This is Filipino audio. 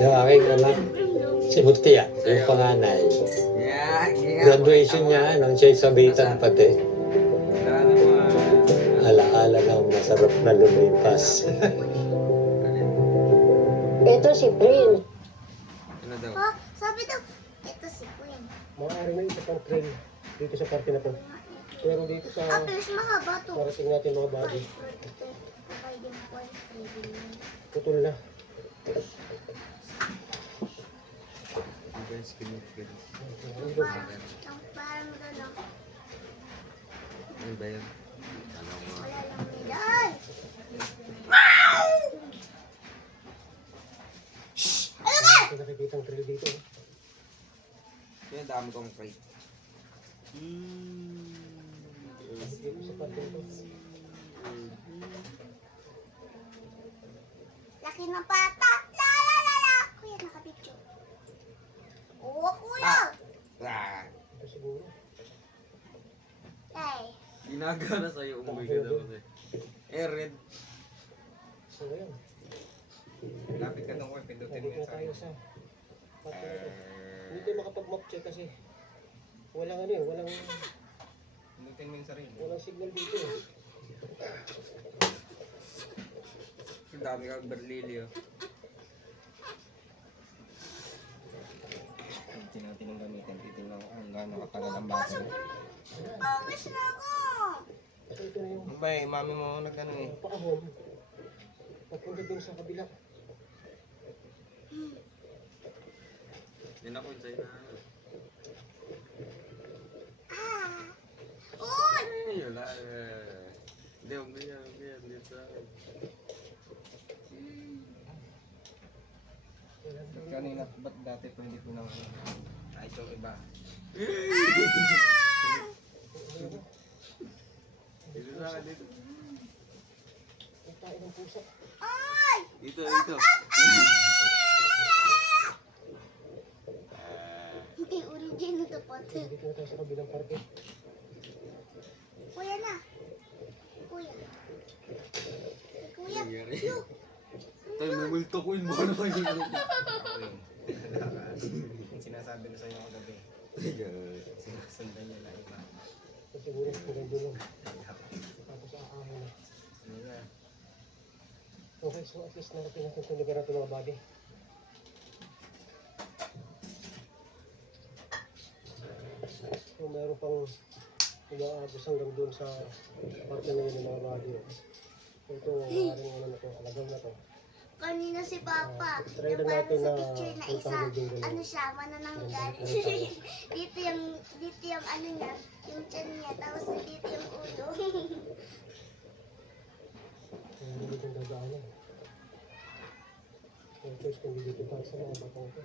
Yung aking anak, si Mutia, yung panganay. Graduation niya, nang siya'y sabitan pati. Alaala ng masarap na lumipas. Ito si Prin. Ano daw? Pa, sabi daw, ito si Queen. Maaari na isa pang trail dito sa party na to. Pero dito sa Bilis mahaba to. parating natin mga body, putol na. Guys, kinig. Parang gano'n. Ano ba yan? Alam mo. Wala lang nila. Ito nakikita ang trail dito. Yan, dami kong crate. Dito sa party na to. Laki ng pata. La la la la. Kuya, nakapicture. Oo, kuya. Ah! Ito siguro. Ay. Ginagana sa'yo, umuwi ka daw kasi. Red. So ngayon, Lapit ka nung pindutin nandito na tayo sa party na to. Hindi tayo makapag-map check kasi walang ano eh, Pindutin mo yung sarili. walang signal dito eh. Ang dami kang berlili, oh. Natin ang gamitin. Titignan ko kung gaano katagal ang battery. Pawis na ako. So ito na yung Ano ba eh, mami mo nag-ano eh. paahon. Papunta dun sa kabila. Yan ako yung sa'yo na. Uy! Ay, wala. Hindi, huwag na yan. Dito sa akin. Kanina, ba't dati po hindi po naman ay itong iba? Dito sa akin, dito. Ang tayo ng pusa. Ay! Dito. Hindi, original ito po. Dito na tayo sa kabilang party. Kuya na. Kuya. Kuya. Nangyari. Tayo, may multo ko yun. Baka naman yung sinasabi na sa'yo kagabi. Sinasundan niya na iba. So siguro hanggang dulo. Tapos aahon na. Okay, so at least narating natin itong lugar natin mga body. So meron pang umaagos hanggang doon sa parte na yun ng mga body. So ito, maaaring ano na to, alagaw na to. Kanina si Papa. Try na Yung natin parang na sa picture na punta isa. hanggang doon. Ano siya, manananggal. dito yung ano niya, yung chan niya. Tapos dito yung ulo. Hindi dito dadaanan. So first, kung dito tayo sa mga batang ito.